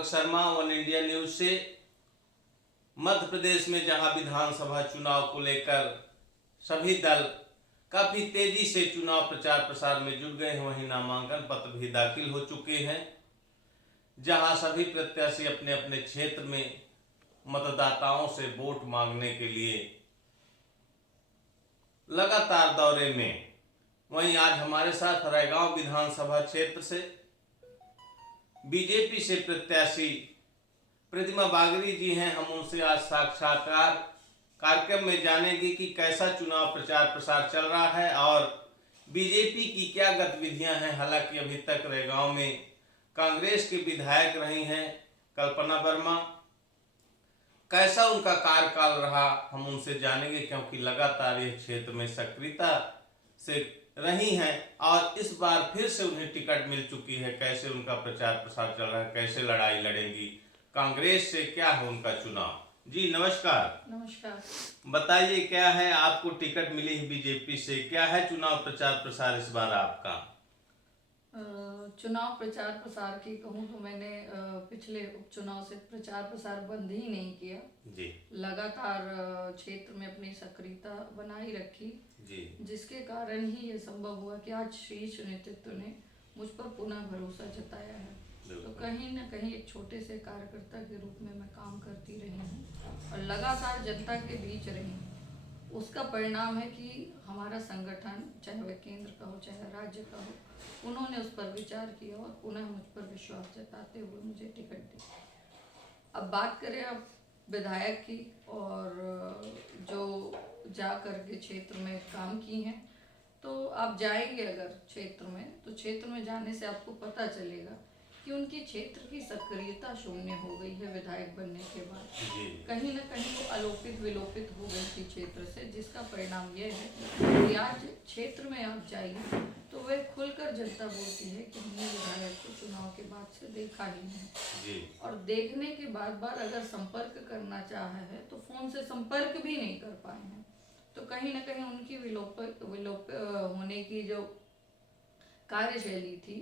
Deepak Sharma, one India news से। मध्य प्रदेश में जहां विधानसभा चुनाव को लेकर सभी दल काफी तेजी से चुनाव प्रचार प्रसार में जुट गए हैं, वहीं नामांकन पत्र भी दाखिल हो चुके हैं, जहां सभी प्रत्याशी अपने अपने क्षेत्र में मतदाताओं से वोट मांगने के लिए लगातार दौरे में। वहीं आज हमारे साथ रायगांव विधानसभा क्षेत्र से बीजेपी से प्रत्याशी प्रतिमा बागरी जी हैं। हम उनसे आज साक्षात्कार कार्यक्रम में जानेंगे कि कैसा चुनाव प्रचार प्रसार चल रहा है और बीजेपी की क्या गतिविधियां हैं। हालांकि अभी तक रायगांव में कांग्रेस के विधायक रही हैं कल्पना वर्मा, कैसा उनका कार्यकाल रहा हम उनसे जानेंगे, क्योंकि लगातार यह क्षेत्र में सक्रियता से रही हैं और इस बार फिर से उन्हें टिकट मिल चुकी है। कैसे उनका प्रचार प्रसार चल रहा है, कैसे लड़ाई लड़ेंगी, कांग्रेस से क्या है उनका चुनाव। जी नमस्कार। नमस्कार। बताइए, क्या है, आपको टिकट मिली है बीजेपी से, क्या है चुनाव प्रचार प्रसार इस बार आपका? चुनाव प्रचार प्रसार की कहूँ तो मैंने पिछले उपचुनाव से प्रचार प्रसार बंद ही नहीं किया जी। लगातार क्षेत्र में अपनी सक्रियता बनाई रखी जी। जिसके कारण ही ये संभव हुआ कि आज शीर्ष नेतृत्व ने मुझ पर पुनः भरोसा जताया है। तो कहीं न कहीं एक छोटे से कार्यकर्ता के रूप में मैं काम करती रही हूँ और लगातार जनता के बीच रही हूँ। उसका परिणाम है कि हमारा संगठन, चाहे वह केंद्र का हो चाहे राज्य का हो, उन्होंने उस पर विचार किया और पुनः मुझ पर विश्वास जताते हुए मुझे टिकट दी। अब बात करें अब विधायक की, और जो जा कर के क्षेत्र में काम की हैं, तो आप जाएंगे अगर क्षेत्र में, तो क्षेत्र में जाने से आपको पता चलेगा कि उनकी क्षेत्र की सक्रियता शून्य हो गई है विधायक बनने के बाद। कहीं ना कहीं वो अलोपित विलोपित हो गई थी क्षेत्र से, जिसका परिणाम यह है कि आज क्षेत्र में आप जाइए तो वह खुलकर जनता बोलती है कि हमने विधायक को चुनाव के बाद से देखा ही नहीं, और देखने के बाद अगर संपर्क करना चाहा है तो फोन से संपर्क भी नहीं कर पाए हैं। तो कहीं ना कहीं उनकी विलोप होने की जो कार्यशैली थी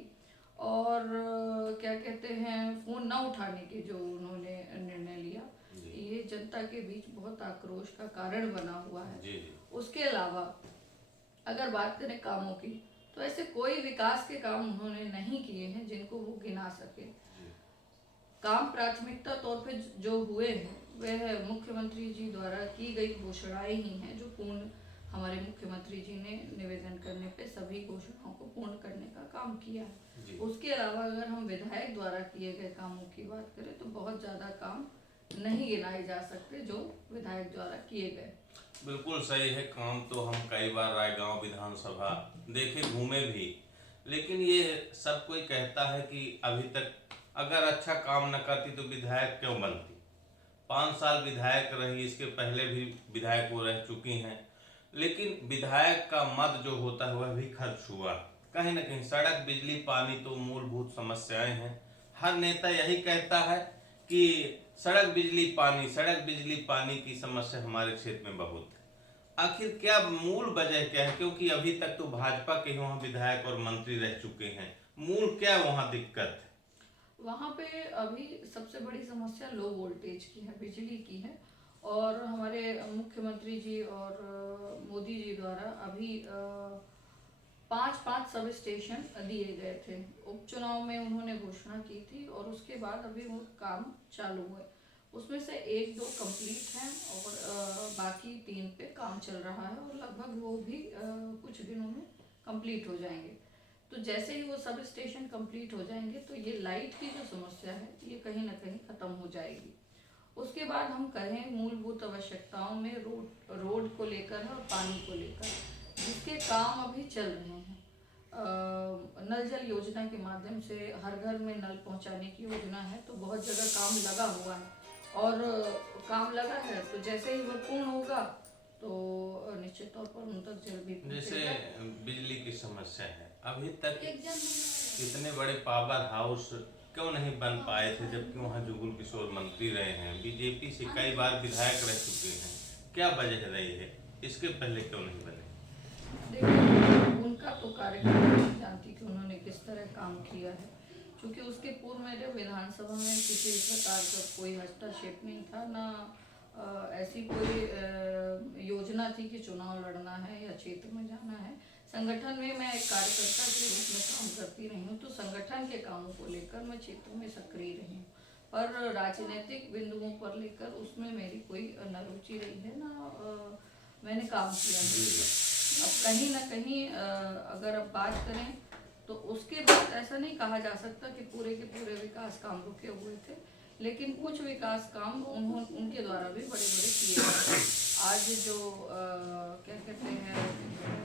और क्या कहते हैं फोन न उठाने के जो उन्होंने निर्णय लिया, ये जनता के बीच बहुत आक्रोश का कारण बना हुआ है। उसके अलावा अगर बात करें कामों की, तो ऐसे कोई विकास के काम उन्होंने नहीं किए हैं जिनको वो गिना सके। काम प्राथमिकता तौर पे जो हुए हैं वह मुख्यमंत्री जी द्वारा की गई घोषणाएं ही हैं, जो पूर्ण हमारे मुख्यमंत्री जी ने निवेदन करने पे सभी घोषणाओं को पूर्ण करने का काम किया है। उसके अलावा अगर हम विधायक द्वारा किए गए कामों की बात करें तो बहुत ज़्यादा काम नहीं गिनाए जा सकते जो विधायक द्वारा किए गए। बिल्कुल सही है। काम तो हम कई बार रायगांव विधानसभा देखे, घूमे भी, लेकिन ये सब कोई कहता है कि अभी तक अगर अच्छा काम न करती तो विधायक क्यों बनती। 5 साल विधायक रही, इसके पहले भी विधायक वो रह चुकी हैं, लेकिन विधायक का मद जो होता है वह भी खर्च हुआ। कहीं ना कहीं सड़क, बिजली, पानी तो मूलभूत समस्याएं हैं। हर नेता यही कहता है कि सड़क बिजली पानी की समस्या हमारे क्षेत्र में बहुत है। आखिर क्या मूल वजह क्या है, क्योंकि अभी तक तो भाजपा के वहाँ विधायक और मंत्री रह चुके हैं, मूल क्या वहाँ दिक्कत है? वहाँ पे अभी सबसे बड़ी समस्या लो वोल्टेज की है, बिजली की है, और हमारे मुख्यमंत्री जी और मोदी जी द्वारा अभी 5 सब स्टेशन दिए गए थे। उपचुनाव में उन्होंने घोषणा की थी और उसके बाद अभी वो काम चालू हुए। उसमें से 1-2 कंप्लीट हैं और बाकी 3 पे काम चल रहा है और लगभग वो भी कुछ दिनों में कंप्लीट हो जाएंगे। तो जैसे ही वो सब स्टेशन कंप्लीट हो जाएंगे तो ये लाइट की जो समस्या है ये कहीं ना कहीं खत्म हो जाएगी। उसके बाद हम कहें मूलभूत आवश्यकताओं में रोड को लेकर है और पानी को लेकर, जिसके काम अभी चल रहे हैं। नल जल योजना के माध्यम से हर घर में नल पहुंचाने की योजना है, तो बहुत जगह काम लगा हुआ है और काम लगा है, तो जैसे ही वो पूर्ण होगा तो निश्चित तौर पर उन तक जल भी पहुंचेगा। जैसे बिजली की समस्या है, अभी तक इतने बड़े पावर हाउस क्यों नहीं बन पाए थे, जबकि वहाँ जुगल किशोर मंत्री रहे हैं, बीजेपी से कई बार विधायक रह चुके हैं, क्या वजह रही है, इसके पहले क्यों नहीं बने? देखिए, उनका तो कार्यकाल नहीं जानती कि उन्होंने किस तरह काम किया है, क्योंकि उसके पूर्व मेरे विधानसभा में किसी प्रकार का कोई हस्तक्षेप नहीं था, ना ऐसी कोई योजना थी कि चुनाव लड़ना है या क्षेत्र में जाना है। संगठन में मैं एक कार्यकर्ता के रूप में काम करती रही हूँ, तो संगठन के कामों को लेकर मैं क्षेत्र में सक्रिय रही हूँ, पर राजनीतिक बिंदुओं पर लेकर उसमें मेरी कोई न रुचि रही है, ना मैंने काम किया है। अब कहीं ना कहीं अगर अब बात करें तो उसके बाद ऐसा नहीं कहा जा सकता कि पूरे के पूरे विकास काम रुके हुए थे, लेकिन कुछ विकास काम उनके द्वारा भी बड़े बड़े किए गए। आज जो क्या कहते हैं,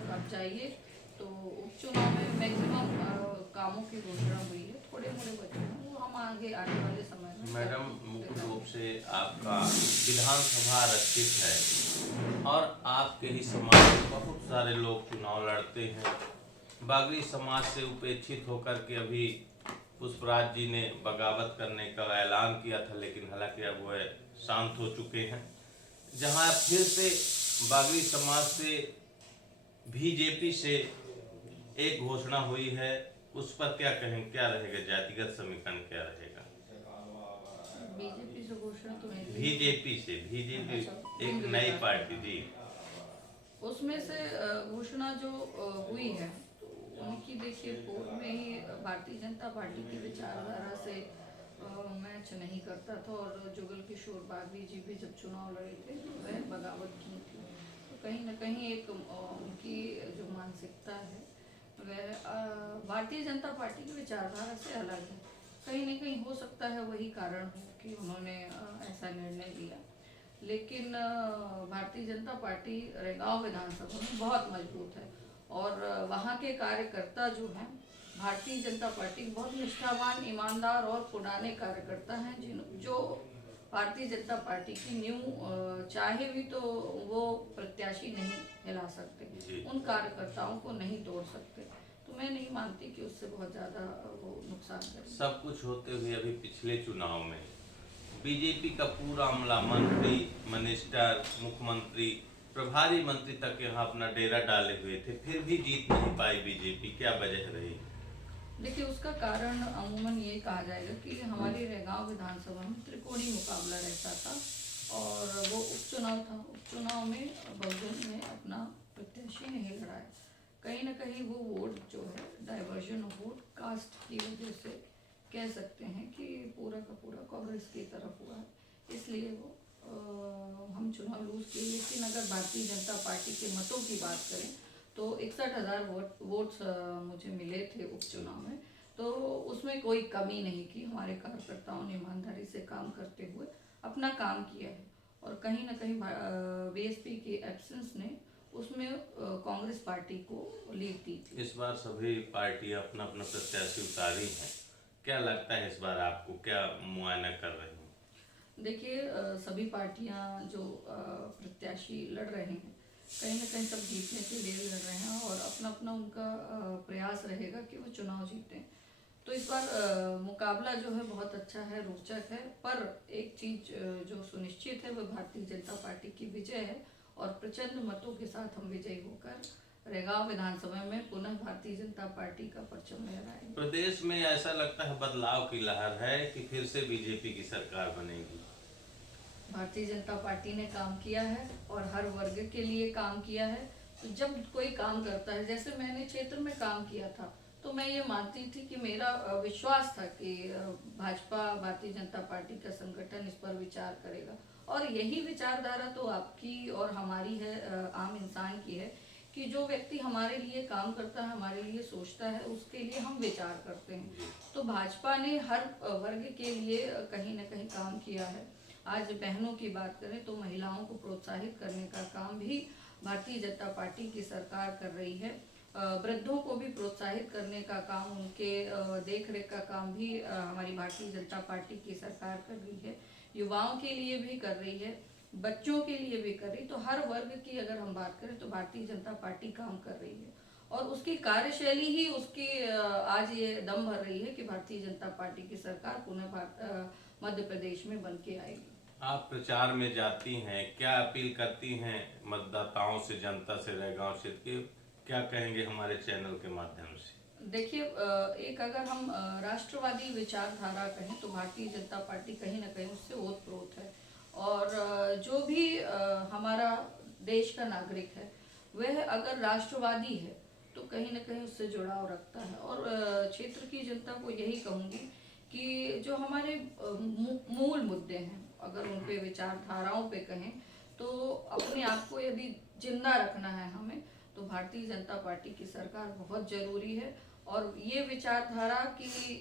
अब जाइए तो उपचुनाव में मैक्सिमम कामों की घोषणा हुई है, थोड़े मोड़े बचे हैं, वो हम आगे आने वाले समय में। मैडम, मुख्य रूप से आपका विधानसभा आरक्षित है और आपके ही समाज में बहुत सारे लोग चुनाव लड़ते हैं। बागड़ी समाज से उपेक्षित होकर के अभी पुष्पराज जी ने बगावत करने का ऐलान किया था, लेकिन हालांकि अब वह शांत हो चुके हैं। जहां फिर से बागड़ी समाज से बीजेपी से एक घोषणा हुई है, उस पर क्या कहें, क्या रहेगा, जातिगत समीकरण क्या रहेगा? बीजेपी से घोषणा तो नहीं, बीजेपी एक नई पार्टी थी, उसमें से घोषणा जो हुई है उनकी, देखिए पूर्व में ही भारतीय जनता पार्टी की विचारधारा से मैच नहीं करता था, और जुगल किशोर बागड़ी जी भी जब चुनाव लड़े थे तो वह बगावत की थी, तो कहीं ना कहीं एक उनकी जो मानसिकता है वह भारतीय जनता पार्टी की विचारधारा से अलग है। कहीं ना कहीं हो सकता है वही कारण हो कि उन्होंने ऐसा निर्णय लिया, लेकिन भारतीय जनता पार्टी रेगांव विधानसभा में बहुत मजबूत है, और वहाँ के कार्यकर्ता जो हैं भारतीय जनता पार्टी के बहुत निष्ठावान, ईमानदार और पुराने कार्यकर्ता हैं, जो भारतीय जनता पार्टी की नींव चाहे भी तो वो प्रत्याशी नहीं हिला सकते, उन कार्यकर्ताओं को नहीं तोड़ सकते, तो मैं नहीं मानती कि उससे बहुत ज़्यादा वो नुकसान करें। सब कुछ होते हुए अभी पिछले चुनाव में बीजेपी का पूरा अमला, मंत्री, मिनिस्टर, मुख्यमंत्री, प्रभारी मंत्री तक यहाँ अपना डेरा डाले हुए थे, फिर भी जीत नहीं पाई बीजेपी, क्या वजह रही? देखिए, उसका कारण अमूमन ये कहा जाएगा कि हमारी रेगांव विधानसभा में त्रिकोणीय मुकाबला रहता था, और वो उपचुनाव में बहुजन ने अपना प्रत्याशी नहीं लड़ाया। कहीं ना कहीं वो वोट जो है, डाइवर्जन ऑफ वोट कास्ट की वजह से कह सकते हैं कि पूरा का पूरा कांग्रेस की तरफ हुआ है, इसलिए वो हम चुनाव लूज किए। लेकिन अगर भारतीय जनता पार्टी के मतों की बात करें तो 61,000 वोट्स मुझे मिले थे उपचुनाव में, तो उसमें कोई कमी नहीं की। हमारे कार्यकर्ताओं ने ईमानदारी से काम करते हुए अपना काम किया है, और कहीं ना कहीं बीएसपी की एब्सेंस ने उसमें कांग्रेस पार्टी को लीड दी थी। इस बार सभी पार्टियां अपना अपना प्रत्याशी उतारी हैं, क्या लगता है इस बार आपको, क्या मुआयना कर रही हैं? देखिए, सभी पार्टियां जो प्रत्याशी लड़ रहे हैं, कहीं ना कहीं सब जीतने के लिए लड़ रहे हैं, और अपना अपना उनका प्रयास रहेगा कि वो चुनाव जीतें। तो इस बार मुकाबला जो है बहुत अच्छा है, रोचक है, पर एक चीज जो सुनिश्चित है वो भारतीय जनता पार्टी की विजय है, और प्रचंड मतों के साथ हम विजयी होकर रेगांव विधानसभा में पुनः भारतीय जनता पार्टी का परचम लहराएंगे। प्रदेश में ऐसा लगता है बदलाव की लहर है कि फिर से बीजेपी की सरकार बनेगी। भारतीय जनता पार्टी ने काम किया है और हर वर्ग के लिए काम किया है, तो जब कोई काम करता है, जैसे मैंने क्षेत्र में काम किया था, तो मैं ये मानती थी कि मेरा विश्वास था कि भाजपा, भारतीय जनता पार्टी का संगठन इस पर विचार करेगा, और यही विचारधारा तो आपकी और हमारी है, आम इंसान की है, कि जो व्यक्ति हमारे लिए काम करता है, हमारे लिए सोचता है, उसके लिए हम विचार करते हैं। तो भाजपा ने हर वर्ग के लिए कहीं ना कहीं काम किया है। आज बहनों की बात करें तो महिलाओं को प्रोत्साहित करने का काम भी भारतीय जनता पार्टी की सरकार कर रही है। वृद्धों को भी प्रोत्साहित करने का काम, उनके देख रेख का काम भी हमारी भारतीय जनता पार्टी की सरकार कर रही है। युवाओं के लिए भी कर रही है, बच्चों के लिए भी कर रही, तो हर वर्ग की अगर हम बात करें तो भारतीय जनता पार्टी काम कर रही है, और उसकी कार्यशैली ही उसकी आज ये दम भर रही है कि भारतीय जनता पार्टी की सरकार पुनः मध्य प्रदेश में बन के आएगी। आप प्रचार में जाती हैं, क्या अपील करती हैं मतदाताओं से, जनता से, रेगांव क्षेत्र के, क्या कहेंगे हमारे चैनल के माध्यम से? देखिए, एक अगर हम राष्ट्रवादी विचारधारा कहें तो भारतीय जनता पार्टी कहीं ना कहीं उससे ओतप्रोत है। और जो भी हमारा देश का नागरिक है वह अगर राष्ट्रवादी है तो कहीं ना कहीं उससे जुड़ाव रखता है। और क्षेत्र की जनता को यही कहूँगी कि जो हमारे मूल मुद्दे हैं, अगर उन पे विचारधाराओं पे कहें तो अपने आप को यदि जिंदा रखना है हमें, तो भारतीय जनता पार्टी की सरकार बहुत जरूरी है। और ये विचारधारा की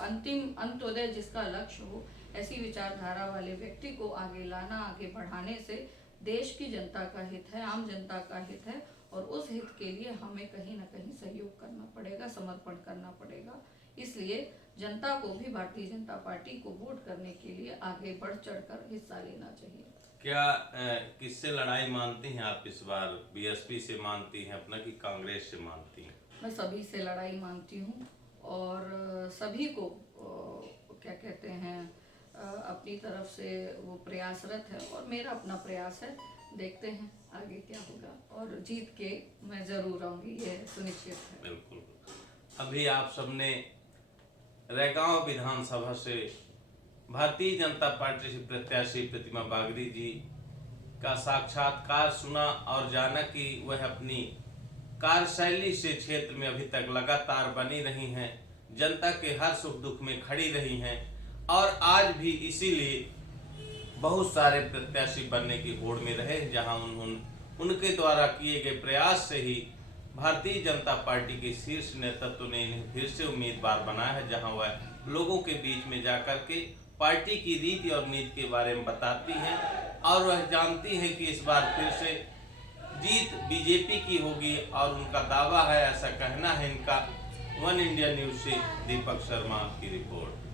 अंतिम अंत्योदय जिसका लक्ष्य हो, ऐसी विचारधारा वाले व्यक्ति को आगे लाना, आगे बढ़ाने से देश की जनता का हित है, आम जनता का हित है। और उस हित के लिए हमें कहीं ना कहीं सहयोग करना पड़ेगा, समर्पण करना पड़ेगा। इसलिए जनता को भी भारतीय जनता पार्टी को वोट करने के लिए आगे बढ़ चढ़कर हिस्सा लेना चाहिए। क्या किससे लड़ाई मानती हैं आप इस बार? बीएसपी से मानती हैं अपना कि कांग्रेस से मानती हैं? मैं सभी से लड़ाई मानती हूँ और सभी को क्या कहते हैं अपनी तरफ से वो प्रयासरत है और मेरा अपना प्रयास है। देखते हैं आगे क्या होगा और जीत के मैं जरूर आऊंगी, ये सुनिश्चित है। बिल्कुल। अभी आप सबने रैगांव विधानसभा से भारतीय जनता पार्टी से प्रत्याशी प्रतिमा बागरी जी का साक्षात्कार सुना और जाना कि वह अपनी कार्यशैली से क्षेत्र में अभी तक लगातार बनी रही हैं, जनता के हर सुख दुख में खड़ी रही हैं और आज भी इसीलिए बहुत सारे प्रत्याशी बनने की होड़ में रहे, जहां उनके द्वारा किए गए प्रयास से ही भारतीय जनता पार्टी के शीर्ष नेतृत्व ने इन्हें फिर से उम्मीदवार बनाया है, जहां वह लोगों के बीच में जाकर के पार्टी की रीति और नीति के बारे में बताती हैं और वह जानती हैं कि इस बार फिर से जीत बीजेपी की होगी और उनका दावा है, ऐसा कहना है इनका। वन इंडिया न्यूज से दीपक शर्मा की रिपोर्ट।